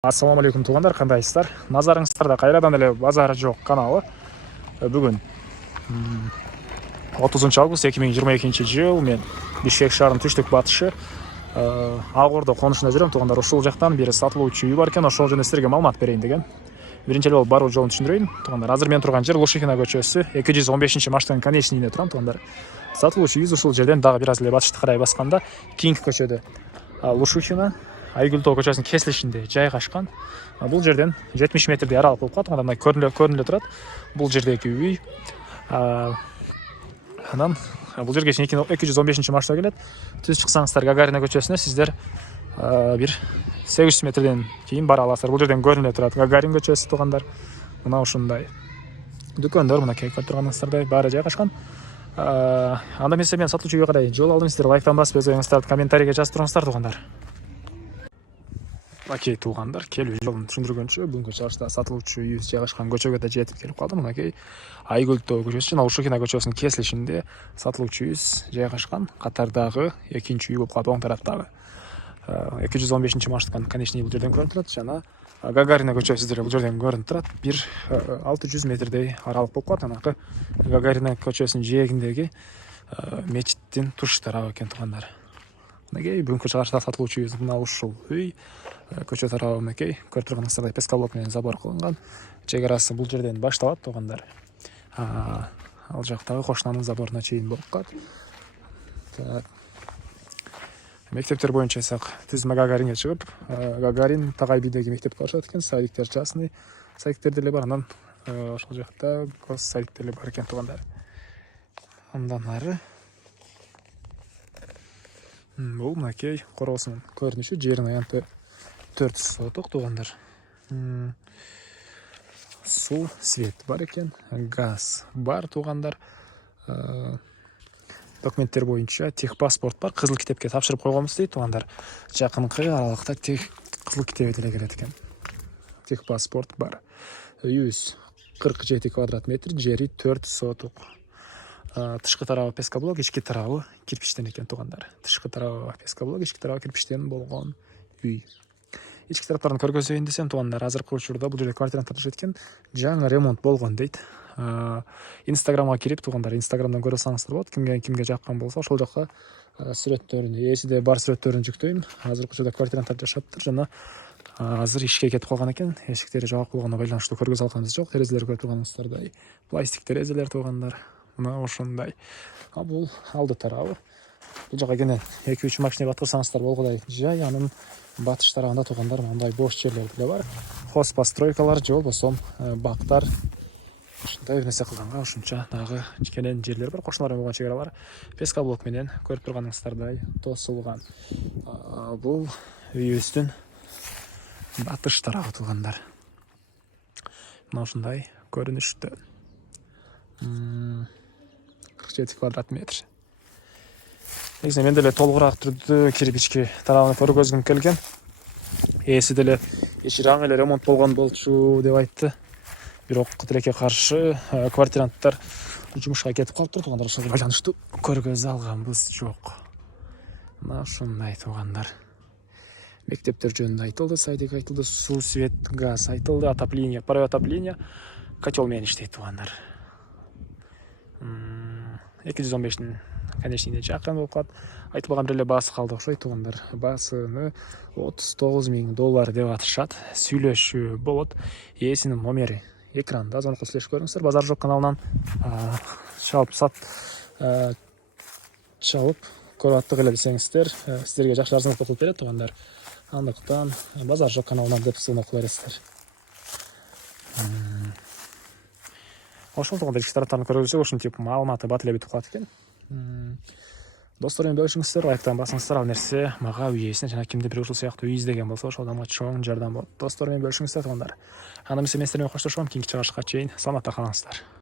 Ассаламу алейкум туғандар, қандайсыздар? Назарыңыздарда қайрадан эле базары жоқ каналы. Бүгін 30 август 2022 жыл. Мен Бишкек шаарынын түштүк батышы Ак Ордо конушунда жүрөм туғандар. Ушул жактан бир сатылуучу үй бар экен, ошол жөнүндө силерге маалымат берейин деген. Биринчи эле баруу жолун түшүндүрөйүн туғандар. Азыр мен турган жер Лушихина көчөсү, 215-маштын конечныйине турам туғандар. Сатылуучу үй ушул жерден дагы бир аз эле батышты карай басканда Кинг көчөдө. Лушихина Айгүлтөө көчөсүнүн кесилишинде жайгашкан. Бул жерден 70 метрдей аралык болуп калат. Мындай көрүнүлө турат. Бул жердеги үй. Анан бул жерге 215-машта келет. Түз чыксаңыздар Гагарина көчөсүнө сиздер бир 800 метрден кийин бара аласыздар. Бул жерден көрүнүлө турат Гагарин көчөсү туғандар. Мына ушундай дүкөндөр, мына көрүп турганыңыздардай баары жайгашкан. Анда эмесе мен сатылуучу үйгө карай жол алдым. Сиздер лайктан басып, өз оюңуздарды комментарийге жазып туруңуздар туғандар. Окей туғандар, келүү жолун түшүндүргөнчө бүгүнкү чыгышта сатылуучу үй жайгашкан көчөгө да жетип келип калдым. Мынакей Айгүлтөө көчөсү жана Лушихина көчөсүнүн кесилишинде сатылуучу үй жайгашкан. Катардагы экинчи үй болуп калат, оң тараптагы. 215-маштын конечный бул жерден көрүнүп турат жана Гагарина көчөсү сиздерге бул жерден көрүнүп турат. Бир 600 метрдей аралык болуп калат. Анакы Гагарина көчөсүнүн жээгиндеги мечиттин туш тарабы экен туғандар. Мынакей бүгүнкү чыгышта сатылуучу үй мына ушул үй. Көчө тарабы мынакей көрүп турганыңыздардай пескаблок менен забор кылынган. Чек арасы бул жерден башталат туғандар. Ал жактагы кошунанын заборуна чейин болуп калат. Мектептер боюнча эсак тизме Гагаринге чыгып, Гагарин Тагайбидеги мектепти окушат экен. Садиктер частный садиктер деле бар. Анан ошол жакта гос садиктер деле бар экен туғандар. Андан ары бул мынакей короосунун көрүнүшү. Жерин аянты 4 соток туғандар. Суу, свет бар экен, газ бар туғандар. Документтер боюнча техпаспорт бар, кызыл китепке тапшырып койгонбуз дейт туғандар. Жакынкы аралыкта кызыл китеби деле келет экен. Техпаспорт бар. Үйүбүз 47 квадрат метр, жери 4 соток. Тышкы тарабы пескаблок, ички тарабы кирпичтен экен туғандар. Тышкы тарабы пескаблок, ички тарабы кирпичтен болгон үй. Ички тараптарын көргөзөйүн десем туғандар, азыркы учурда бул жерде квартиранттар жашайт экен. Жаңы ремонт болгон дейт. Инстаграмга кирип туғандар, Инстаграмдан көрө алсаңыздар болот. Кимге жаккан болсо ошол жакка сүрөттөрүн, ээсиде бар сүрөттөрүн жүктөйм. Азыркы учурда квартиранттар жашаптыр жана азыр ишке кетип калган экен. Эшиктери жабык болгондо байланыштуу көргөзө алганыбыз жок. Терезелер көрүп турганыңыздардай пластик терезелер туғандар. Мына ошондой. Бул алды тарабы. Бул жака кенен 2-3 машина баткырсаңыздар болгодай жай. Анын батыш тарабында туғандар мындай бош жерлер деле бар. Хозпостройкалар же болбосо бактар ушундай бир нерсе кылганга ушунча дагы кенен жерлер бар. Кошуналар менен болгон чек аралар пескаблок менен көрүп турганыңыздардай тосулган. Бул үйүбүздүн батыш тарабы туғандар. Мына ушундай көрүнүштө. 47 квадрат метр. Негизи мен деле толугураак түрдө кирип ички тарабын көргөзгүм келген. Ээси деле ичираң эле ремонт болгон болчу деп айтты. Бирок тилекке каршы квартиранттар жумушка кетип калыптыр туғандар. Ошого байланыштуу көргөзө алганбыз жок. Мына ушундай туғандар. Мектептер жөнүндө айтылды, садик айтылды, суу, свет, газ айтылды, отопление, паровое отопление, котел менен иштейт туғандар. 215-тин конечныйине жакын болуп калат. Айтылбаган бир эле баасы калды окшойт туғандар. Баасыны $39 000 деп атышат. Сүйлөшүү болот. Ээсинин номери экранда, звонокко сүйлөшүп көрүңүздөр. Базар жок каналынан чалып көрүп аттык эле десеңиздер, сиздерге жакшы арзан токтоп берет туғандар. Андыктан базар жок каналынан деп звонок бересиздер. Ошол туғандар ички тараптарын көргөзсөк, ушинтип маалыматы бат эле бүтүп калат экен. Достор менен бөлүшүңүздөр, лайктан басыңыздар. Ал нерсе мага үй ээсине жана кимде бир ушул сыяктуу үй издеген болсо, ошол адамга чоң жардам болот. Достор менен бөлүшүңүздөр туғандар. Анда эмесе мен сиздер менен коштошом. Кийинки чыгышка чейин саламатта калыңыздар.